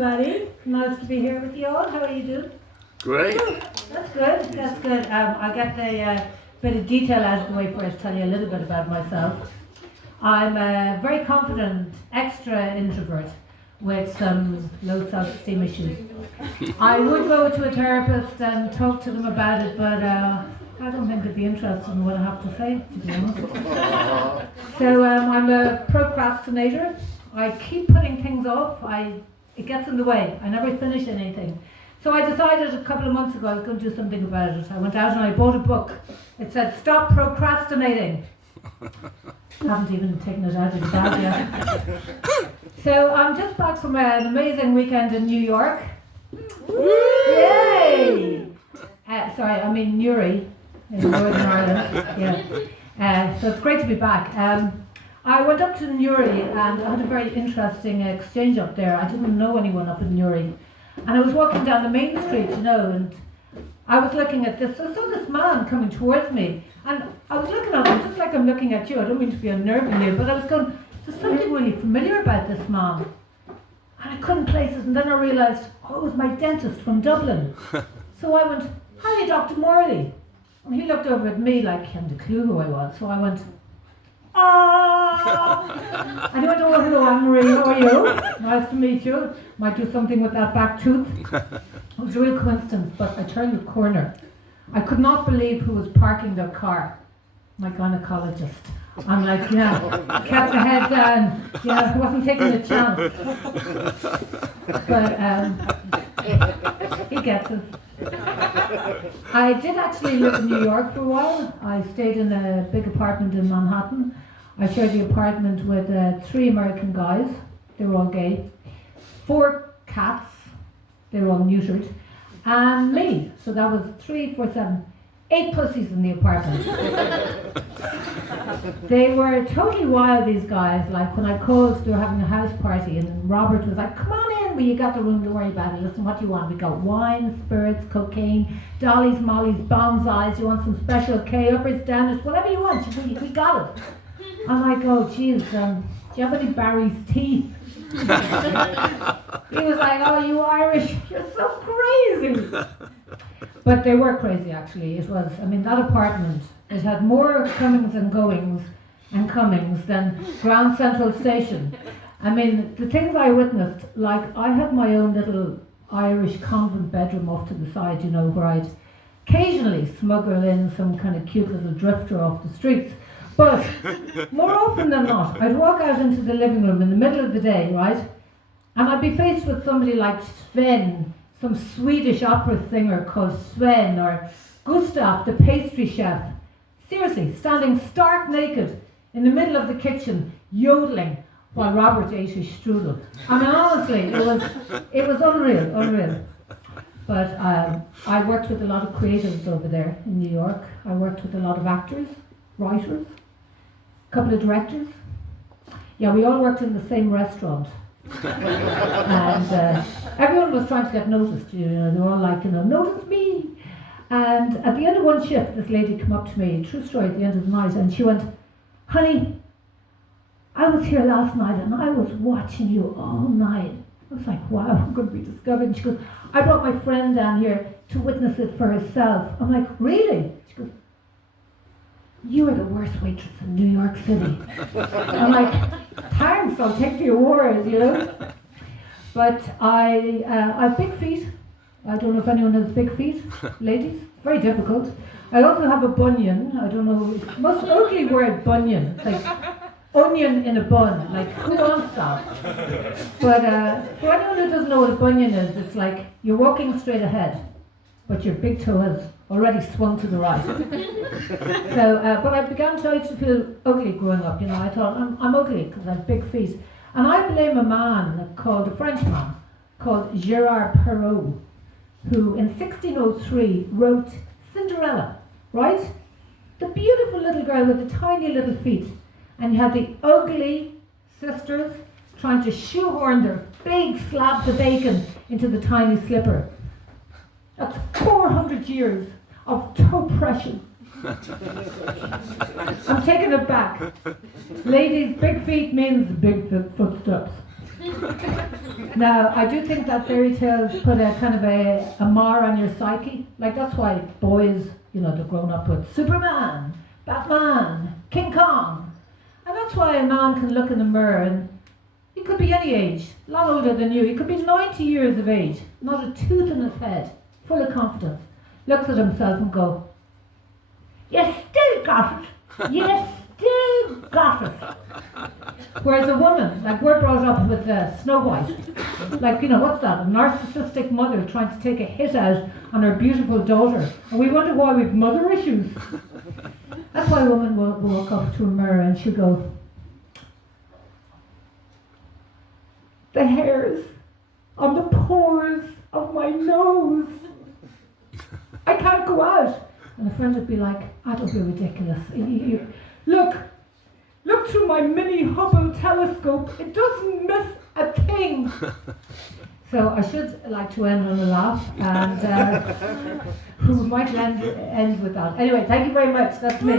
everybody. Nice to be here with you all. How are you doing? Great. That's good. That's good. I'll get the bit of detail out of the way first, tell you a little bit about myself. I'm a very confident, extra introvert with some low self-esteem issues. I would go to a therapist and talk to them about it, but I don't think they'd be interested in what I have to say, to be honest. So I'm a procrastinator. I keep putting things off. It gets in the way. I never finish anything. So I decided a couple of months ago I was going to do something about it. I went out and I bought a book. It said, "Stop procrastinating." I haven't even taken it out of the bag yet. So I'm just back from an amazing weekend in New York. Yay! Sorry, I'm in Newry, in Northern Ireland. Yeah. So it's great to be back. I went up to Newry and I had a very interesting exchange up there. I didn't know anyone up in Newry. And I was walking down the main street, and I was looking at this. I saw this man coming towards me. And I was looking at him just like I'm looking at you. I don't mean to be unnerving you, but I was going, there's something really familiar about this man. And I couldn't place it. And then I realised, it was my dentist from Dublin. So I went, "Hi, Dr. Morley." And he looked over at me like he hadn't a clue who I was. So I went, "Ah!" And he went, "Oh, hello, Anne-Marie, how are you? Nice to meet you. Might do something with that back tooth." It was a real coincidence, but I turned the corner. I could not believe who was parking their car. My gynecologist. I'm like, yeah, kept the head down. Yeah, I wasn't taking a chance. But he gets it. I did actually live in New York for a while. I stayed in a big apartment in Manhattan. I shared the apartment with 3 American guys. They were all gay. 4 cats. They were all neutered. And me. So that was 3, 4, 7, 8 pussies in the apartment. They were totally wild, these guys. Like when I called, they were having a house party, and Robert was like, "Come on in, well, you got the room, don't worry about it. Listen, what do you want? We got wine, spirits, cocaine, dollies, mollies, bonsais. You want some special K-uppers, downers, whatever you want. We got it." I'm like, "Oh, geez, do you have any Barry's tea?" He was like, "Oh, you Irish, you're so crazy." But they were crazy, actually. It was, that apartment, it had more comings and goings and comings than Grand Central Station. The things I witnessed, like I had my own little Irish convent bedroom off to the side, where I'd occasionally smuggle in some kind of cute little drifter off the streets. But more often than not, I'd walk out into the living room in the middle of the day, right? And I'd be faced with somebody like Sven, some Swedish opera singer called Sven, or Gustav, the pastry chef. Seriously, standing stark naked in the middle of the kitchen, yodeling while Robert ate his strudel. Honestly, it was unreal. But I worked with a lot of creatives over there in New York. I worked with a lot of actors, writers, a couple of directors. Yeah, we all worked in the same restaurant. And everyone was trying to get noticed, they were all like, "Notice me." And at the end of one shift, this lady came up to me, true story, at the end of the night, and she went, "Honey, I was here last night and I was watching you all night." I was like, "Wow, I'm going to be discovered." And she goes, "I brought my friend down here to witness it for herself." I'm like, "Really?" She goes, "You are the worst waitress in New York City." I'm like, "Thanks, I'll take the award, But I have big feet. I don't know if anyone has big feet, ladies. Very difficult. I also have a bunion. I don't know, most ugly word, bunion. It's like onion in a bun. Like, who wants that? But for anyone who doesn't know what a bunion is, it's like you're walking straight ahead, but your big toe has already swung to the right. So, but I used to feel ugly growing up, I thought, I'm ugly because I have big feet. And I blame a Frenchman called Gérard Perrault, who in 1603 wrote Cinderella, right? The beautiful little girl with the tiny little feet. And you had the ugly sisters trying to shoehorn their big slabs of bacon into the tiny slipper. That's 400 years of toe pressure. I'm taking it back. Ladies, big feet means big footsteps. Now, I do think that fairy tales put a kind of a mar on your psyche. Like, that's why boys, they're grown up with Superman, Batman, King Kong. And that's why a man can look in the mirror and he could be any age, a lot older than you. He could be 90 years of age, not a tooth in his head, full of confidence. Looks at himself and go, "You still got it. You still got it." Whereas a woman, like we're brought up with Snow White, like, what's that? A narcissistic mother trying to take a hit out on her beautiful daughter. And we wonder why we've mother issues. That's why a woman will walk up to a mirror and she'll go, "The hairs on the pores of my nose. I can't go out." And a friend would be like, "Ah, don't be ridiculous. Look through my mini Hubble telescope. It doesn't miss a thing." So I should like to end on a laugh, and we might end with that. Anyway, thank you very much. That's me.